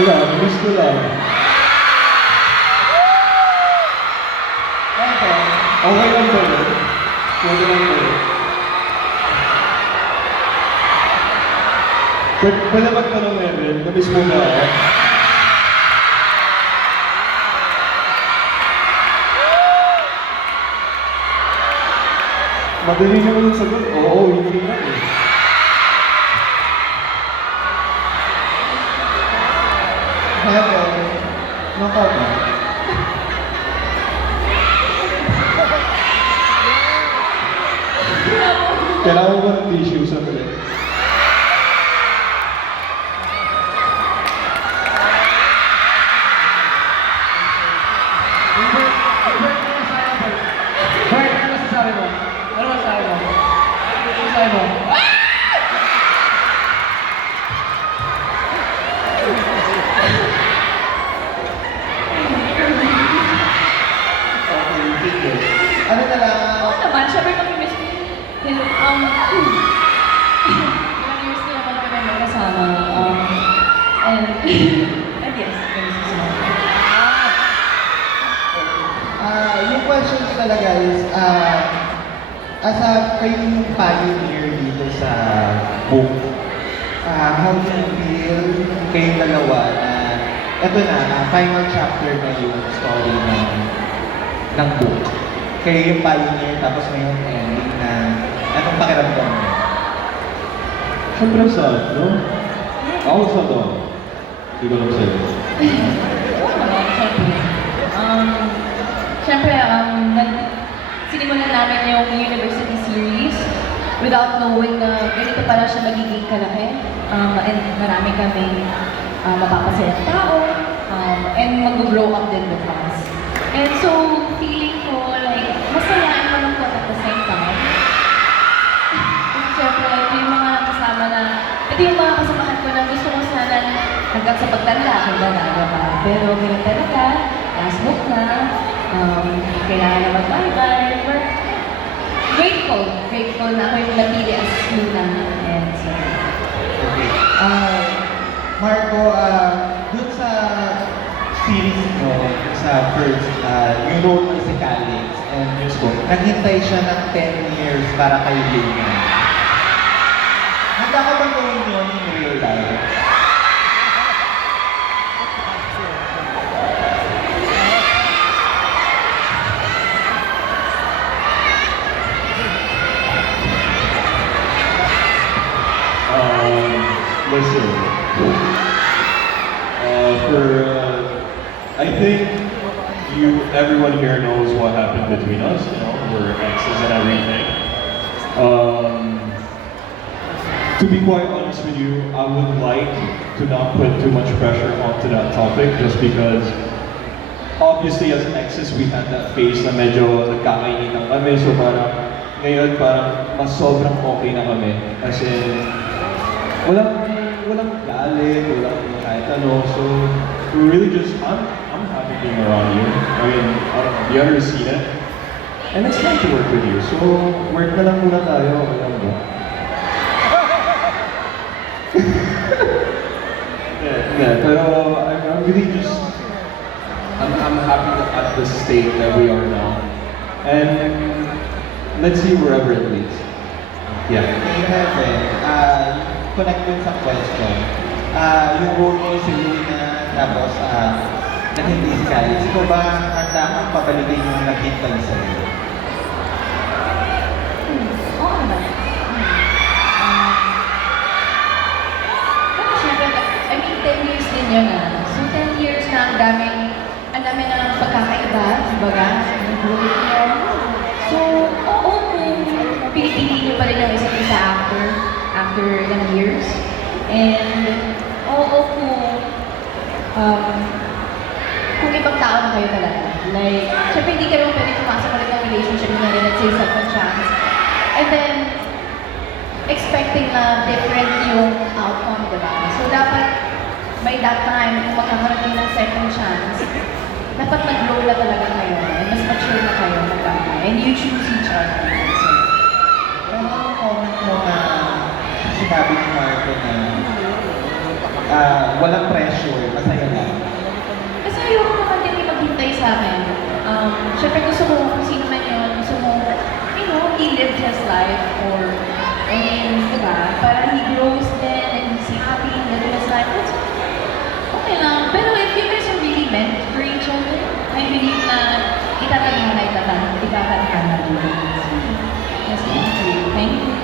Wala, miss ko lang. Okay lang ba yun? Pwede lang ba yun? Pwede magtanong Erin, na-miss mo ba ako? Madali naman yung sagot, oo, hindi lang eh. Heaven, no comment. Kailangan ko ng tissue sa tuloy. Bert, ano masasabi mo? Ano masasabi mo? Ano masasabi mo? Ano na lang, Oo naman, syempre mamimiss ko. Ilang years ko naman kami magkasama. And yes, ganun sa sinabi. yung questions talaga is, as a kayong pioneer dito sa book, how do you feel kayong dalawa na eto na, final chapter na yung story ng book. Kayo yung pioneer, tapos may yung ending na anong pakiramdam mo? Siyempre sad, no? Ako sad ako. Hindi ko lang sa'yo. Oo naman, syempre. Syempre, sinimulan namin yung university series without knowing na ganito pala siya magiging kalaki. And marami kaming mapapasayang tao, and mag-grow up din with us. And so, feeling ko like, masaya and malungkot at the same time. And syempre, ito yung mga kasama na, ito yung mga kasamahan ko na gusto ko sana hanggang sa pagtanda, hanggang na pa. Pero ganun talaga, last book na, kailangan na mag-bye-bye. We're grateful na ako yung napili as Luna. And so, Okay. Marco, dun sa series mo, sa first, you wrote si Calix and News Book, naghintay siya ng 10 years para kay Luna. Handa ka bang gawin yun in real life? Listen. I think everyone here knows what happened between us. You know, we're exes and everything. To be quite honest with you, I would like to not put too much pressure onto that topic, just because obviously as exes we had that phase na medyo nagkakainitan kami, so parang ngayon parang mas sobrang okay na kami. As in, walang galit, walang kahit ano, so we're really just, I'm happy being around you. I mean, I don't know, you ever seen it? And it's fun to work with you, so work na lang muna tayo, alam mo. Yeah, pero I'm really just, I'm happy at the state that we are now. And let's see wherever it leads. Yeah. Kay Heaven, connect dun sa question. Yung role mo si Luna, tapos naghintay si Calix. Ikaw ba handa kang pabalikin yung naghintay sa'yo? oo naman. Pero syempre, I mean, 10 years din yun So 10 years na ang dami ng pagkakaiba, kumbaga, ng buhay niyo. So, oo, kung pinipili niyo pa rin yung isa't isa after ilang years. And, oo, kung ibang tao na kayo talaga. Like, syempre hindi ka naman pwede pumasok ulit ng relationship na rin at say second chance. And then, expecting na different yung outcome, diba? So, dapat, by that time, kung magkakaroon kayo ng second chance, dapat nag-grow na talaga kayo. And mas mature na kayo magkakaroon. And you choose each other. So, Ano ang comment mo na sinabi ni Marco na walang pressure, masaya lang. Kasi ayoko naman din may maghintay sa akin. Siyempre gusto ko kung sino man yun, gusto mo, you know, he lived his life or, I mean, diba? Para he grows then and he's happy in living his life. That's okay lang. Pero if you guys are really meant for each other, I believe na itataghan na itataghan na. Yes, thank you.